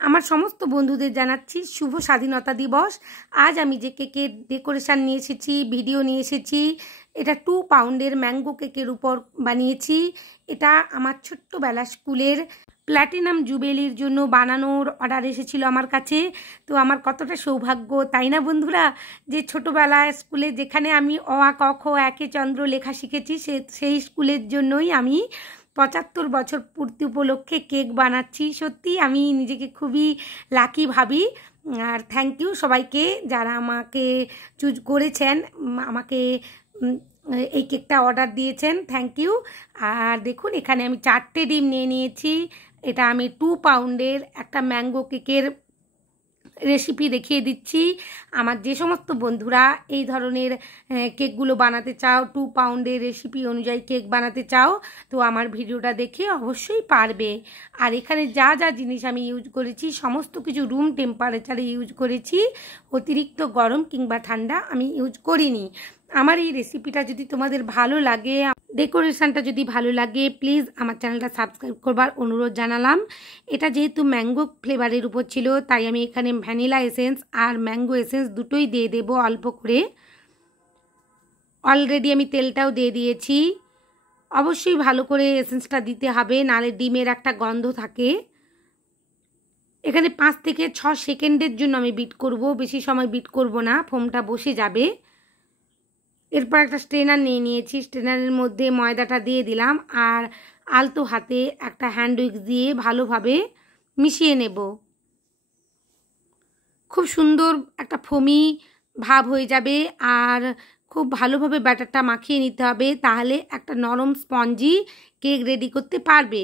আমার সমস্ত বন্ধুদের জানাচ্ছি শুভ স্বাধীনতা দিবস। আজ আমি যে কেকের ডেকোরেশন নিয়ে এসেছি, ভিডিও নিয়ে এসেছি, এটা 2 পাউন্ডের ম্যাঙ্গো কেকের উপর বানিয়েছি। এটা আমার ছোট্টবেলা স্কুলের প্ল্যাটিনাম জুবেলির জন্য বানানোর অর্ডার এসেছিল আমার কাছে। তো আমার কতটা সৌভাগ্য, তাই না বন্ধুরা, যে ছোটোবেলায় স্কুলে যেখানে আমি অ আ ক খ একে চন্দ্র লেখা শিখেছি সেই স্কুলের জন্যই আমি 75 বছর পূর্তি উপলক্ষে কেক বানাচ্ছি। সত্যি আমি নিজেকে খুবই লাকি ভাবি। আর থ্যাংক ইউ সবাইকে যারা আমাকে চুজ করেছেন, আমাকে এই কেকটা অর্ডার দিয়েছেন, থ্যাংক ইউ। আর দেখুন এখানে আমি 4টে ডিম নিয়ে নিয়েছি। এটা আমি 2 পাউন্ডের একটা ম্যাঙ্গো কেকের রেসিপি দেখিয়ে দিচ্ছি। আমার যে সমস্ত বন্ধুরা এই ধরনের কেকগুলো বানাতে চাও, 2 পাউন্ডের রেসিপি অনুযায়ী কেক বানাতে চাও, তো আমার ভিডিওটা দেখে অবশ্যই পারবে। আর এখানে যা যা জিনিস আমি ইউজ করেছি সমস্ত কিছু রুম টেম্পারেচারে ইউজ করেছি, অতিরিক্ত গরম কিংবা ঠান্ডা আমি ইউজ করিনি। আমার এই রেসিপিটা যদি তোমাদের ভালো লাগে, ডেকোরেশনটা যদি ভালো লাগে, প্লিজ আমার চ্যানেলটা সাবস্ক্রাইব করবার অনুরোধ জানালাম। এটা যেহেতু ম্যাঙ্গো ফ্লেভারের উপর ছিল, তাই আমি এখানে ভ্যানিলা এসেন্স আর ম্যাঙ্গো এসেন্স দুটোই দিয়ে দেবো অল্প করে। অলরেডি আমি তেলটাও দিয়ে দিয়েছি। অবশ্যই ভালো করে এসেন্সটা দিতে হবে, নাহলে ডিমের একটা গন্ধ থাকে। এখানে 5 থেকে 6 সেকেন্ডের জন্য আমি বিট করব, বেশি সময় বিট করব না, ফোমটা বসে যাবে। এরপর একটা স্ট্রেনার নিয়ে নিয়েছি, স্ট্রেনারের মধ্যে ময়দাটা দিয়ে দিলাম আর আলতো হাতে একটা হ্যান্ড উইক্স দিয়ে ভালোভাবে মিশিয়ে নেব। খুব সুন্দর একটা ফোমি ভাব হয়ে যাবে আর খুব ভালোভাবে ব্যাটারটা মাখিয়ে নিতে হবে, তাহলে একটা নরম স্পঞ্জি কেক রেডি করতে পারবে।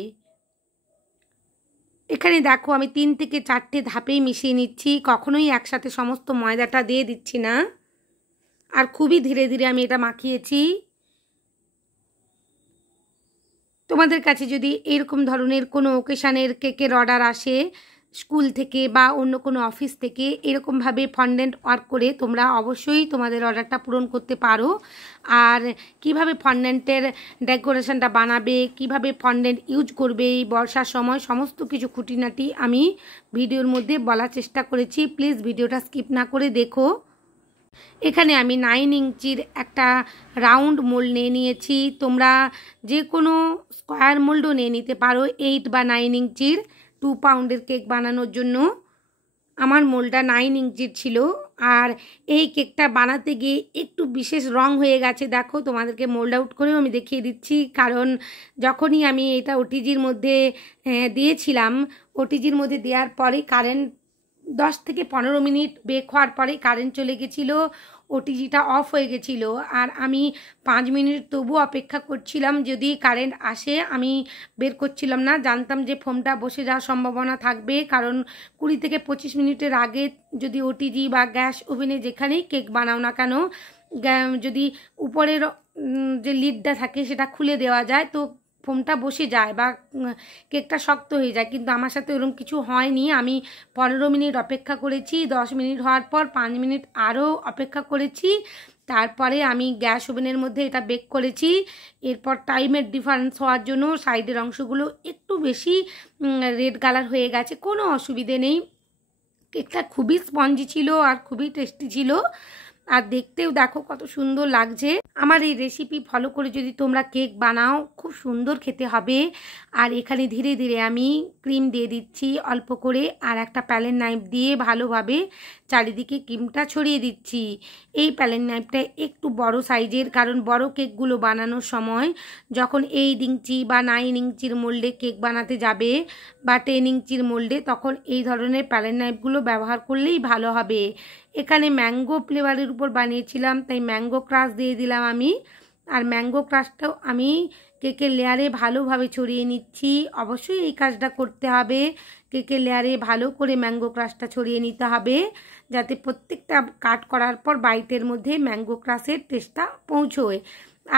এখানে দেখো আমি 3 থেকে 4টে ধাপেই মিশিয়ে নিচ্ছি, কখনোই একসাথে সমস্ত ময়দাটা দিয়ে দিচ্ছি না। আর খুবই ধীরে ধীরে আমি এটা মাখিয়েছি। তোমাদের কাছে যদি এরকম ধরনের কোনো ওকেশানের কেকের অর্ডার আসে স্কুল থেকে বা অন্য কোনো অফিস থেকে, এরকমভাবে ফন্ডেন্ট ওয়ার্ক করে তোমরা অবশ্যই তোমাদের অর্ডারটা পূরণ করতে পারো। আর কিভাবে ফন্ডেন্টের ডেকোরেশনটা বানাবে, কিভাবে ফন্ডেন্ট ইউজ করবে এই বর্ষার সময়, সমস্ত কিছু খুঁটিনাটি আমি ভিডিওর মধ্যে বলার চেষ্টা করেছি। প্লিজ ভিডিওটা স্কিপ না করে দেখো। এখানে আমি 9 ইঞ্চির একটা রাউন্ড মোল্ড নিয়ে নিয়েছি, তোমরা যে কোনো স্কোয়ার মোল্ডও নিয়ে নিতে পারো 8 বা 9 ইঞ্চির 2 পাউন্ডের কেক বানানোর জন্য। আমার মোল্ডটা 9 ইঞ্চির ছিল। আর এই কেকটা বানাতে গিয়ে একটু বিশেষ রং হয়ে গেছে, দেখো তোমাদেরকে মোল্ড আউট করেও আমি দেখিয়ে দিচ্ছি। কারণ যখনই আমি এটা ওটিজির মধ্যে দিয়েছিলাম, ওটিজির মধ্যে দেওয়ার পরে কারেন্ট 10 থেকে 15 মিনিট বেক হওয়ার পরে কারেন্ট চলে গেছিলো, ওটিজিটা অফ হয়ে গেছিলো। আর আমি 5 মিনিট তবু অপেক্ষা করছিলাম যদি কারেন্ট আসে, আমি বের করছিলাম না, জানতাম যে ফোমটা বসে যাওয়ার সম্ভাবনা থাকবে। কারণ 20 থেকে 25 মিনিটের আগে যদি ওটিজি বা গ্যাস ওভেনে যেখানেই কেক বানাও না কেন, যদি উপরের যে লিডটা থাকে সেটা খুলে দেওয়া যায় তো ফোমটা বসে যায় বা কেকটা শক্ত হয়ে যায়। কিন্তু আমার সাথে ওরকম কিছু হয়নি। আমি 15 মিনিট অপেক্ষা করেছি, 10 মিনিট হওয়ার পর 5 মিনিট আরও অপেক্ষা করেছি, তারপরে আমি গ্যাস ওভেনের মধ্যে এটা বেক করেছি। এরপর টাইমের ডিফারেন্স হওয়ার জন্য সাইডের অংশগুলো একটু বেশি রেড কালার হয়ে গেছে, কোনো অসুবিধে নেই। কেকটা খুবই স্পঞ্জি ছিল আর খুবই টেস্টি ছিল, আর দেখতেও দেখো কত সুন্দর লাগছে। আমার এই রেসিপি ফলো করে যদি তোমরা কেক বানাও, খুব সুন্দর খেতে হবে। আর এখানে ধীরে ধীরে আমি ক্রিম দিয়ে দিচ্ছি অল্প করে, আর একটা প্যালেন নাইফ দিয়ে ভালোভাবে চারিদিকে ক্রিমটা ছড়িয়ে দিচ্ছি। এই প্যালেন নাইফটা একটু বড় সাইজের, কারণ বড় কেকগুলো বানানোর সময় যখন 8 ইঞ্চি বা 9 ইঞ্চির মোল্ডে কেক বানাতে যাবে বা 10 ইঞ্চির মোল্ডে, তখন এই ধরনের প্যালেন নাইফগুলো ব্যবহার করলেই ভালো হবে। এখানে ম্যাঙ্গো ফ্লেভারের উপর বানিয়েছিলাম, তাই ম্যাঙ্গো ক্রাশ দিয়ে দিলাম আমি। আর ম্যাঙ্গো ক্রাশটাও আমি কেকের লেয়ারে ভালোভাবে ছড়িয়ে নিচ্ছি। অবশ্যই এই কাজটা করতে হবে, কেকের লেয়ারে ভালো করে ম্যাঙ্গো ক্রাশটা ছড়িয়ে নিতে হবে, যাতে প্রত্যেকটা কাট করার পর বাইটের মধ্যে ম্যাঙ্গো ক্রাশের টেস্টটা পৌঁছয়।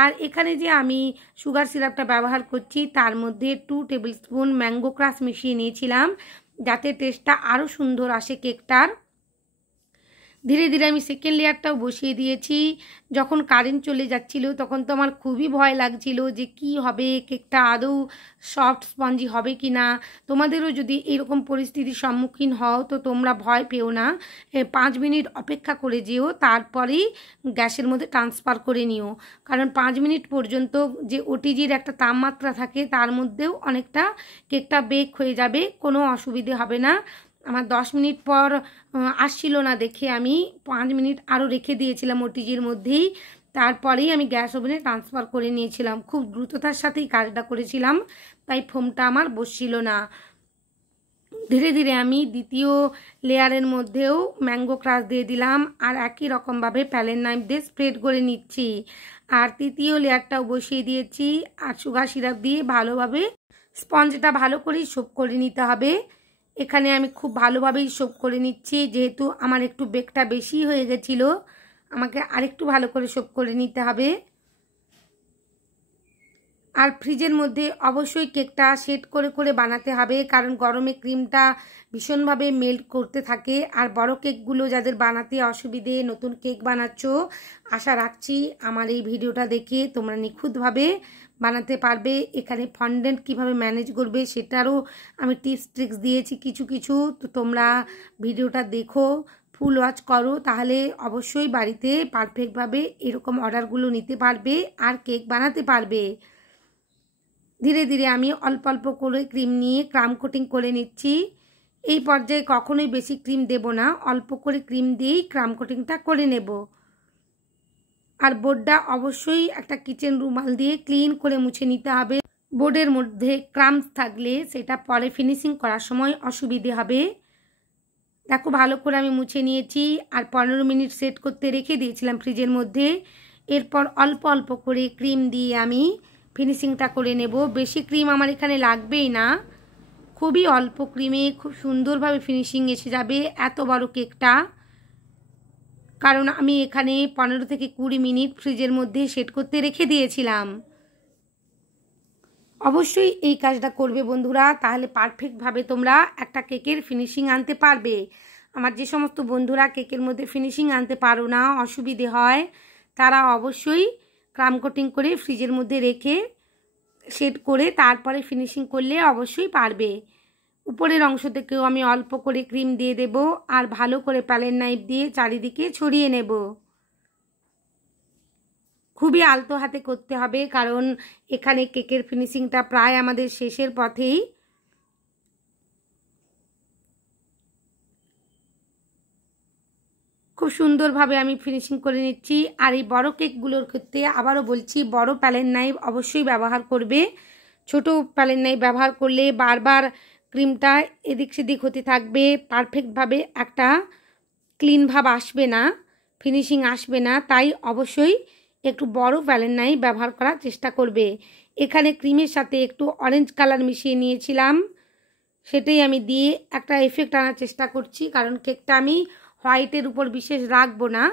আর এখানে যে আমি সুগার সিরাপটা ব্যবহার করছি, তার মধ্যে 2 টেবিল স্পুন ম্যাঙ্গো ক্রাশ মিশিয়ে নিয়েছিলাম, যাতে টেস্টটা আরও সুন্দর আসে কেকটার। ধীরে ধীরে আমি সেকেন্ড লেয়ারটাও বসিয়ে দিয়েছি। যখন কারেন্ট চলে যাচ্ছিল তখন তো আমার খুবই ভয় লাগছিল যে কি হবে, কেকটা আদৌ সফট স্পঞ্জি হবে কি না। তোমাদেরও যদি এরকম পরিস্থিতির সম্মুখীন হও তো তোমরা ভয় পেও না, 5 মিনিট অপেক্ষা করে যেও, তারপরেই গ্যাসের মধ্যে ট্রান্সফার করে নিও। কারণ 5 মিনিট পর্যন্ত যে ওটিজির একটা তাপমাত্রা থাকে তার মধ্যেও অনেকটা কেকটা বেক হয়ে যাবে, কোনো অসুবিধে হবে না। আমার 10 মিনিট পর আসছিল না দেখে আমি 5 মিনিট আরও রেখে দিয়েছিলাম ওটিজির মধ্যেই, তারপরেই আমি গ্যাস ওভেনে ট্রান্সফার করে নিয়েছিলাম। খুব দ্রুততার সাথেই কাজটা করেছিলাম, তাই ফোমটা আমার বসছিল না। ধীরে ধীরে আমি দ্বিতীয় লেয়ারের মধ্যেও ম্যাঙ্গো ক্রাশ দিয়ে দিলাম আর একই রকমভাবে প্যালেন নাইফ দিয়ে স্প্রেড করে নিচ্ছি। আর তৃতীয় লেয়ারটাও বসিয়ে দিয়েছি আর সুগার সিরাপ দিয়ে ভালোভাবে স্পঞ্জটা ভালো করেই সোপ করে নিতে হবে। এখানে আমি খুব ভালোভাবেই সোপ করে নিচ্ছি, যেহেতু আমার একটু বেকটা বেশি হয়ে গেছিলো, আমাকে আরেকটু ভালো করে সোপ করে নিতে হবে। আর ফ্রিজের মধ্যে অবশ্যই কেকটা সেট করে করে বানাতে হবে, কারণ গরমে ক্রিমটা ভীষণভাবে মেল্ট করতে থাকে। আর বড় কেকগুলো যাদের বানাতে অসুবিধে, নতুন কেক বানাচ্ছ, আশা রাখছি আমার এই ভিডিওটা দেখে তোমরা নিখুঁতভাবে বানাতে পারবে। এখানে ফন্ডেন্ট কিভাবে ম্যানেজ করবে সেটারও আমি টিপস ট্রিক্স দিয়েছি কিছু কিছু, তো তোমরা ভিডিওটা দেখো, ফুল ওয়াচ করো, তাহলে অবশ্যই বাড়িতে পারফেক্টভাবে এরকম অর্ডারগুলো নিতে পারবে আর কেক বানাতে পারবে। ধীরে ধীরে আমি অল্প অল্প করে ক্রিম নিয়ে ক্রাম কোটিং করে নিচ্ছি। এই পর্যায়ে কখনোই বেশি ক্রিম দেব না, অল্প করে ক্রিম দিয়েই ক্রাম কোটিংটা করে নেব। আর বোর্ডটা অবশ্যই একটা কিচেন রুমাল দিয়ে ক্লিন করে মুছে নিতে হবে। বোর্ডের মধ্যে ক্রাম্পস থাকলে সেটা পরে ফিনিশিং করার সময় অসুবিধে হবে। দেখো ভালো করে আমি মুছে নিয়েছি আর 15 মিনিট সেট করতে রেখে দিয়েছিলাম ফ্রিজের মধ্যে। এরপর অল্প অল্প করে ক্রিম দিয়ে আমি ফিনিশিংটা করে নেব। বেশি ক্রিম আমার এখানে লাগবেই না, খুবই অল্প ক্রিমে খুব সুন্দরভাবে ফিনিশিং এসে যাবে এত বড় কেকটা। কারণ আমি এখানে 15 থেকে 20 মিনিট ফ্রিজের মধ্যে সেট করতে রেখে দিয়েছিলাম। অবশ্যই এই কাজটা করবে বন্ধুরা, তাহলে পারফেক্টভাবে তোমরা একটা কেকের ফিনিশিং আনতে পারবে। আমার যে সমস্ত বন্ধুরা কেকের মধ্যে ফিনিশিং আনতে পারো না, অসুবিধে হয়, তারা অবশ্যই ক্রাম কোটিং করে ফ্রিজের মধ্যে রেখে সেট করে তারপরে ফিনিশিং করলে অবশ্যই পারবে। উপরের অংশ থেকেও আমি অল্প করে ক্রিম দিয়ে দেব আর ভালো করে প্যালেন নাইফ দিয়ে চারিদিকে ছড়িয়ে নেব। খুবই আলতো হাতে করতে হবে, কারণ এখানে কেকের ফিনিশিংটা প্রায় আমাদের শেষের পথেই। খুব সুন্দরভাবে আমি ফিনিশিং করে নিচ্ছি। আর এই বড় কেকগুলোর ক্ষেত্রে আবারও বলছি, বড় প্যালেন নাইফ অবশ্যই ব্যবহার করবে। ছোট প্যালেন নাইফ ব্যবহার করলে বারবার ক্রিমটা এদিক সেদিক হতে থাকবে, পারফেক্টভাবে একটা ক্লিন ভাব আসবে না, ফিনিশিং আসবে না। তাই অবশ্যই একটু বড় প্যালেন নাইফ ব্যবহার করার চেষ্টা করবে। এখানে ক্রিমের সাথে একটু অরেঞ্জ কালার মিশিয়ে নিয়েছিলাম, সেটাই আমি দিয়ে একটা এফেক্ট আনার চেষ্টা করছি, কারণ কেকটা আমি হোয়াইটের উপর বিশেষ রাখবো না,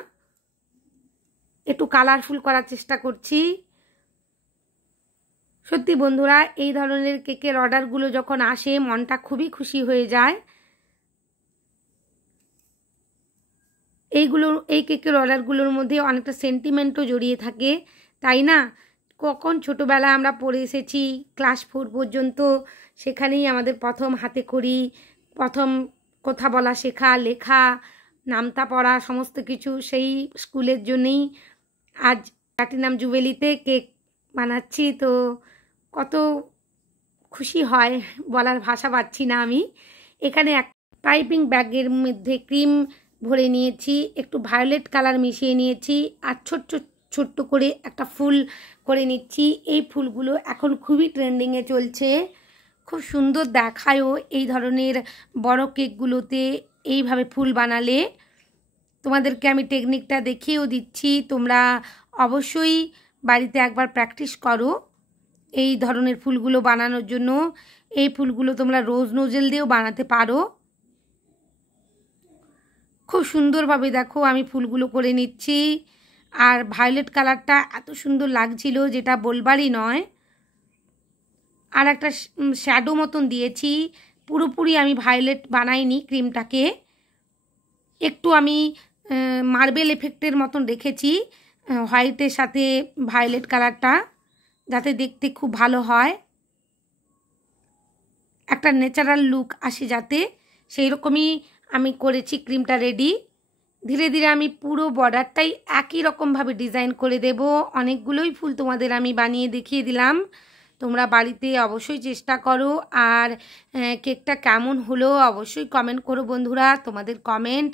একটু কালারফুল করার চেষ্টা করছি। সত্যি বন্ধুরা, এই ধরনের কেকের অর্ডারগুলো যখন আসে মনটা খুবই খুশি হয়ে যায়। এই কেকের অর্ডারগুলোর মধ্যে অনেকটা সেন্টিমেন্টও জড়িয়ে থাকে, তাই না? কখন ছোটোবেলায় আমরা পড়ে এসেছি ক্লাস 4 পর্যন্ত, সেখানেই আমাদের প্রথম হাতে খড়ি, প্রথম কথা বলা শেখা, লেখা, নামতা পড়া, সমস্ত কিছু সেই স্কুলের জন্যই আজ প্ল্যাটিনাম জুবেলিতে কেক বানাচ্ছি। তো কত খুশি হয়, বলার ভাষা পাচ্ছি না আমি। এখানে এক পাইপিং ব্যাগের মধ্যে ক্রিম ভরে নিয়েছি, একটু ভায়োলেট কালার মিশিয়ে নিয়েছি আর ছোট্ট ছোট্ট করে একটা ফুল করে নিচ্ছি। এই ফুলগুলো এখন খুবই ট্রেন্ডিংয়ে চলছে, খুব সুন্দর দেখায়ও এই ধরনের বড় কেকগুলোতে এইভাবে ফুল বানালে। তোমাদেরকে আমি টেকনিকটা দেখিয়েও দিচ্ছি, তোমরা অবশ্যই বাড়িতে একবার প্র্যাকটিস করো এই ধরনের ফুলগুলো বানানোর জন্য। এই ফুলগুলো তোমরা রোজ নোজেল দিয়েও বানাতে পারো। খুব সুন্দরভাবে দেখো আমি ফুলগুলো করে নিচ্ছি। আর ভায়োলেট কালারটা এত সুন্দর লাগছিল যেটা বলবারই নয়। আর একটা শ্যাডো মতন দিয়েছি, পুরোপুরি আমি ভায়োলেট বানাইনি ক্রিমটাকে, একটু আমি মার্বেল এফেক্টের মতন রেখেছি, হোয়াইটের সাথে ভায়োলেট কালারটা, যাতে দেখতে খুব ভালো হয়, একটা ন্যাচারাল লুক আসে যাতে, সেই রকমই আমি করেছি ক্রিমটা রেডি। ধীরে ধীরে আমি পুরো বর্ডারটাই একই রকমভাবে ডিজাইন করে দেব। অনেকগুলোই ফুল তোমাদের আমি বানিয়ে দেখিয়ে দিলাম, তোমরা বাড়িতে অবশ্যই চেষ্টা করো। আর কেকটা কেমন হলো অবশ্যই কমেন্ট করো বন্ধুরা। তোমাদের কমেন্ট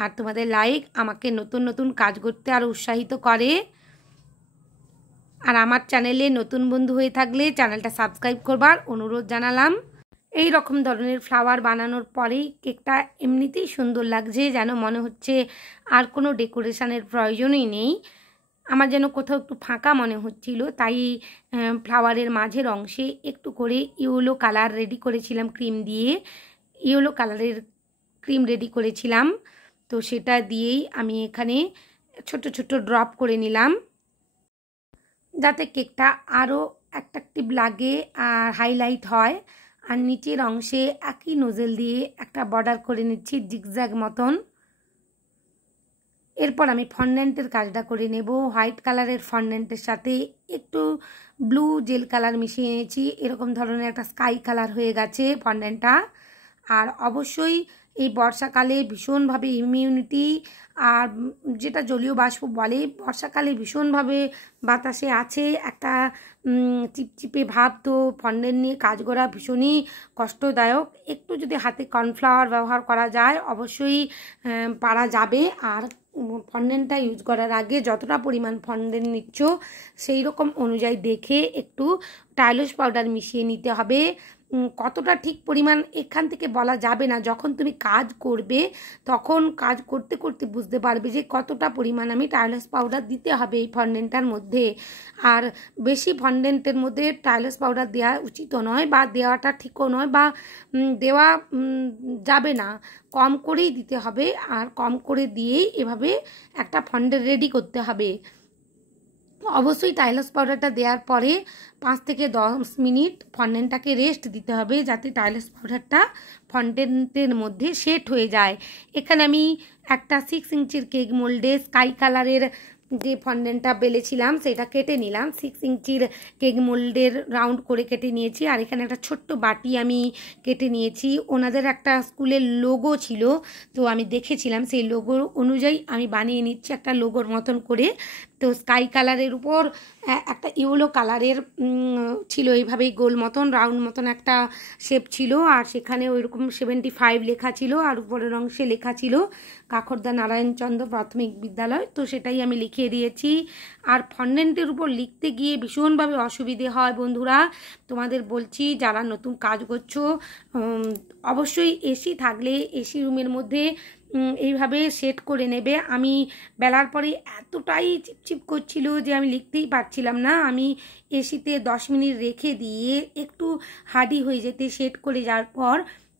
আর তোমাদের লাইক আমাকে নতুন নতুন কাজ করতে আরও উৎসাহিত করে। আর আমার চ্যানেলে নতুন বন্ধু হয়ে থাকলে চ্যানেলটা সাবস্ক্রাইব করবার অনুরোধ জানালাম। এই রকম ধরনের ফ্লাওয়ার বানানোর পরেই কেকটা এমনিতেই সুন্দর লাগছে, যেন মনে হচ্ছে আর কোনো ডেকোরেশনের প্রয়োজনই নেই। আমার যেন কোথাও একটু ফাঁকা মনে হচ্ছিল, তাই ফ্লাওয়ারের মাঝের অংশে একটু করে ইয়েলো কালার রেডি করেছিলাম ক্রিম দিয়ে, ইয়েলো কালারের ক্রিম রেডি করেছিলাম। তো সেটা দিয়েই আমি এখানে ছোট ছোট ড্রপ করে নিলাম, যাতে কেকটা আরও অ্যাট্রাকটিভ লাগে আর হাইলাইট হয়। আর নিচের অংশে একই নোজেল দিয়ে একটা বর্ডার করে নিচ্ছি জিগজ্যাগ মতন। এরপর আমি ফন্ডেন্টের কাজটা করে নেব। হোয়াইট কালারের ফন্ডেন্টের সাথে একটু ব্লু জেল কালার মিশিয়ে নিয়েছি, এরকম ধরনের একটা স্কাই কালার হয়ে গেছে ফন্ডেন্টটা। আর অবশ্যই এই বর্ষাকালে ভীষণভাবে ইমিউনিটি আর যেটা জলীয় বাষ্প বলে, বর্ষাকালে ভীষণভাবে বাতাসে আছে একটা চিপচিপে ভাব, তো ফন্ডেন্ট নিয়ে কাজ করা ভীষণই কষ্টদায়ক। একটু যদি হাতে কর্নফ্লাওয়ার ব্যবহার করা যায় অবশ্যই পারা যাবে। আর ফন্ডেন্টটা ইউজ করার আগে যতটা পরিমাণ ফন্ডেন্ট নিচ্ছ সেই রকম অনুযায়ী দেখে একটু টাইলস পাউডার মিশিয়ে নিতে হবে। কতটা ঠিক পরিমাণ এখান থেকে বলা যাবে না, যখন তুমি কাজ করবে তখন কাজ করতে করতে বুঝতে পারবে যে কতটা পরিমাণ আমি টাইলস পাউডার দিতে হবে এই ফন্ডেন্টটার মধ্যে। আর বেশি ফন্ডেন্টের মধ্যে টাইলস পাউডার দেওয়া উচিত নয়, বা দেওয়াটা ঠিকও নয়, বা দেওয়া যাবে না, কম করেই দিতে হবে। আর কম করে দিয়েই এভাবে একটা ফন্ডেন্ট রেডি করতে হবে। অবশ্যই টাইলস পাউডারটা দেওয়ার পরে 5 থেকে 10 মিনিট ফন্ডেন্টটাকে রেস্ট দিতে হবে, যাতে টাইলস পাউডারটা ফন্ডেন্টের মধ্যে সেট হয়ে যায়। এখানে আমি একটা 6 ইঞ্চির কেক মোল্ডে স্কাই কালারের যে ফন্ডেন্টটা বেলেছিলাম সেটা কেটে নিলাম, 6 ইঞ্চির কেক মোল্ডের রাউন্ড করে কেটে নিয়েছি। আর এখানে একটা ছোট্ট বাটি আমি কেটে নিয়েছি, ওনাদের একটা স্কুলের লোগো ছিল, তো আমি দেখেছিলাম সেই লোগো অনুযায়ী আমি বানিয়ে নিচ্ছি একটা লোগোর মতন করে। তো স্কাই কালারের উপর একটা ইয়েলো কালারের ছিল, এইভাবেই গোল মতন রাউন্ড মতন একটা শেপ ছিল, আর সেখানে ওইরকম 75 লেখা ছিল, আর উপরের অংশে লেখা ছিল কাখরদা নারায়ণচন্দ্র প্রাথমিক বিদ্যালয়। তো সেটাই আমি লিখিয়ে দিয়েছি। আর ফন্ডেন্টের উপর লিখতে গিয়ে ভীষণভাবে অসুবিধে হয় বন্ধুরা, তোমাদের বলছি যারা নতুন কাজ করছো অবশ্যই এসি থাকলে এসি রুমের মধ্যে এইভাবে সেট করে নেবে। আমি বেলার পরে এতটাই চিপচিপ করছিল যে আমি লিখতেই পারছিলাম না, আমি এসিতে 10 মিনিট রেখে দিয়ে একটু হার্ডি হয়ে যেতে সেট করে যাওয়ার পর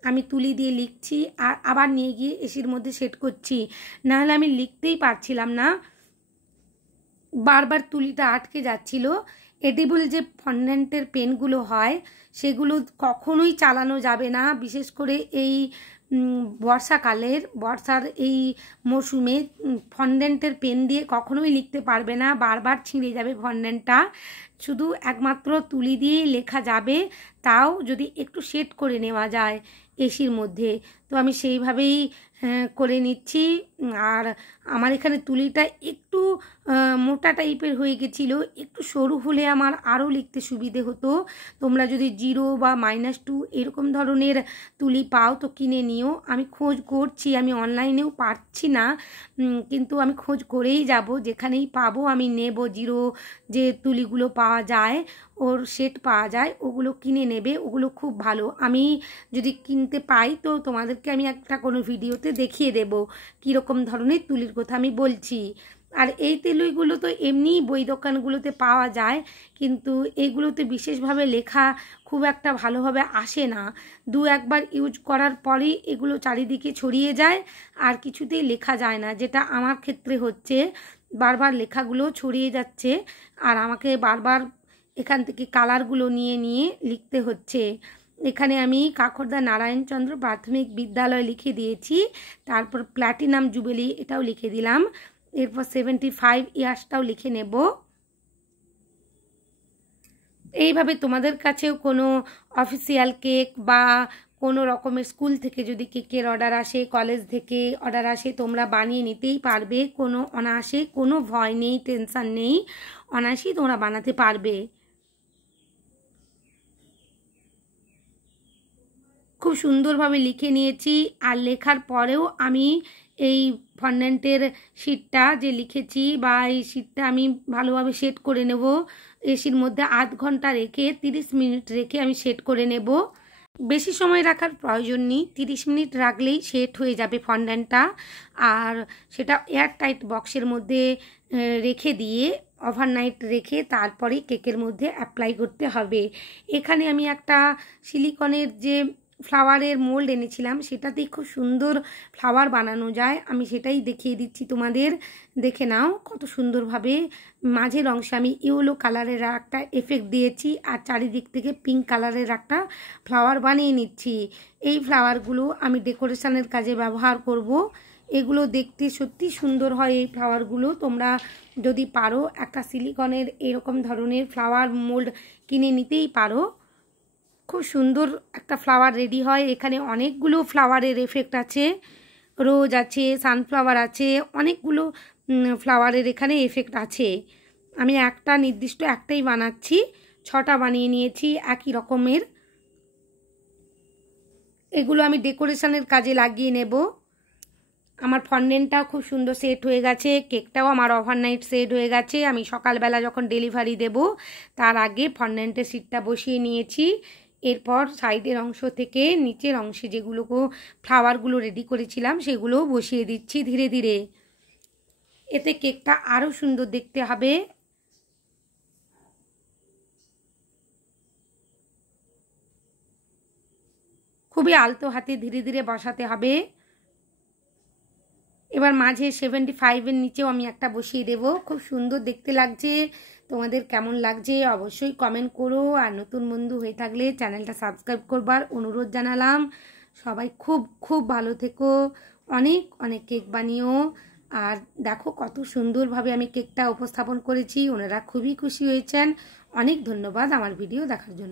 আমি তুলি দিয়ে লিখছি, আর আবার নিয়ে গিয়ে এসির মধ্যে সেট করছি, নাহলে আমি লিখতেই পারছিলাম না, বারবার তুলিটা আটকে যাচ্ছিল। এডিবল যে ফন্ডেন্টের পেনগুলো হয় সেগুলো কখনোই চালানো যাবে না, বিশেষ করে এই বর্ষার এই মরশুমে ফন্ডেন্টের পেন দিয়ে কখনোই লিখতে পারবে না, বারবার ছিঁড়ে যাবে ফন্ডেন্টটা। শুধু একমাত্র তুলি দিয়েই লেখা যাবে, তাও যদি একটু সেট করে নেওয়া যায় এসির মধ্যে। তো আমি সেইভাবেই করে নিচ্ছি। আর আমার এখানে তুলিটা একটু মোটা টাইপের হয়ে গেছিলো, একটু সরু হলে আমার আরও লিখতে সুবিধে হতো। তোমরা যদি 0 বা -2 এরকম ধরনের তুলি পাও তো কিনে নিও। আমি খোঁজ করছি, আমি অনলাইনেও পাচ্ছি না, কিন্তু আমি খোঁজ করেই যাব, যেখানেই পাবো আমি নেব। 0 যে তুলিগুলো পাওয়া যায়, ওর সেট পাওয়া যায়, ওগুলো কিনে নেবে, ওগুলো খুব ভালো। আমি যদি কিনতে পাই তো তোমাদেরকে আমি একটা কোনো ভিডিওতে দেখিয়ে দেব কীরকম ধরনের তুলির কথা আমি বলছি। আর এই তুলিগুলো তো এমনিই বই দোকানগুলোতে পাওয়া যায়, কিন্তু এগুলোতে বিশেষভাবে লেখা খুব একটা ভালোভাবে আসে না, 2-1বার ইউজ করার পরেই এগুলো চারিদিকে ছড়িয়ে যায় আর কিছুতেই লেখা যায় না, যেটা আমার ক্ষেত্রে হচ্ছে। বারবার লেখাগুলো ছড়িয়ে যাচ্ছে আর আমাকে বারবার এখান থেকে কালারগুলো নিয়ে নিয়ে লিখতে হচ্ছে। এখানে আমি কাকরদা নারায়ণচন্দ্র প্রাথমিক বিদ্যালয় লিখে দিয়েছি, তারপর প্ল্যাটিনাম জুবেলি এটাও লিখে দিলাম, এরপর 75 ইয়ার্সটাও লিখে নেব। এইভাবে তোমাদের কাছেও কোনো অফিসিয়াল কেক বা কোনো রকমের স্কুল থেকে যদি কেকের অর্ডার আসে, কলেজ থেকে অর্ডার আসে, তোমরা বানিয়ে নিতেই পারবে, কোনো অনায়াসে, কোনো ভয় নেই, টেনশন নেই, অনায়াসেই তোমরা বানাতে পারবে। খুব সুন্দরভাবে লিখে নিয়েছি, আর লেখার পরেও আমি এই ফন্ডেন্টের শিটটা যে লিখেছি বা এই শিটটা আমি ভালোভাবে সেট করে নেব। এসির মধ্যে আধ ঘন্টা রেখে 30 মিনিট রেখে আমি সেট করে নেব। বেশি সময় রাখার প্রয়োজন নেই, 30 মিনিট রাখলেই সেট হয়ে যাবে ফন্ডেন্টটা। আর সেটা এয়ার টাইট বক্সের মধ্যে রেখে দিয়ে ওভারনাইট রেখে তারপরেই কেকের মধ্যে অ্যাপ্লাই করতে হবে। এখানে আমি একটা সিলিকনের যে ফ্লাওয়ারের মোল্ড এনেছিলাম, সেটাতেই খুব সুন্দর ফ্লাওয়ার বানানো যায়, আমি সেটাই দেখিয়ে দিচ্ছি তোমাদের, দেখে নাও কত সুন্দরভাবে। মাঝের অংশে আমি ইয়েলো কালারের একটা এফেক্ট দিয়েছি, আর চারিদিক থেকে পিঙ্ক কালারের একটা ফ্লাওয়ার বানিয়ে নিচ্ছি। এই ফ্লাওয়ারগুলো আমি ডেকোরেশনের কাজে ব্যবহার করব। এগুলো দেখতে সত্যি সুন্দর হয় এই ফ্লাওয়ারগুলো। তোমরা যদি পারো একটা সিলিকনের এরকম ধরনের ফ্লাওয়ার মোল্ড কিনে নিতেই পারো, খুব সুন্দর একটা ফ্লাওয়ার রেডি হয়। এখানে অনেকগুলো ফ্লাওয়ারের এফেক্ট আছে, রোজ আছে, সানফ্লাওয়ার আছে, অনেকগুলো ফ্লাওয়ারের এখানে এফেক্ট আছে। আমি একটা নির্দিষ্ট একটাই বানাচ্ছি, 6টা বানিয়ে নিয়েছি একই রকমের। এগুলো আমি ডেকোরেশনের কাজে লাগিয়ে নেব। আমার ফন্ডেন্টটাও খুব সুন্দর সেট হয়ে গেছে, কেকটাও আমার ওভারনাইট সেট হয়ে গেছে। আমি সকালবেলা যখন ডেলিভারি দেব তার আগে ফন্ডেন্টের সিটটা বসিয়ে নিয়েছি। এরপর সাইডের অংশ থেকে নিচের অংশে যেগুলো ফ্লাওয়ারগুলো রেডি করেছিলাম সেগুলোও বসিয়ে দিচ্ছি ধীরে ধীরে। এতে কেকটা আরও সুন্দর দেখতে হবে। খুবই আলতো হাতে ধীরে ধীরে বসাতে হবে। এবার মাঝে 75-এর নিচেও আমি একটা বসিয়ে দেব। খুব সুন্দর দেখতে লাগছে। তোমাদের কেমন লাগছে অবশ্যই কমেন্ট করো, আর নতুন বন্ধু হয়ে থাকলে চ্যানেলটা সাবস্ক্রাইব করবার অনুরোধ জানালাম। সবাই খুব খুব ভালো থেকো, অনেক অনেক কেক বানিও। আর দেখো কত সুন্দরভাবে আমি কেকটা উপস্থাপন করেছি, ওনারা খুবই খুশি হয়েছেন। অনেক ধন্যবাদ আমার ভিডিও দেখার জন্য।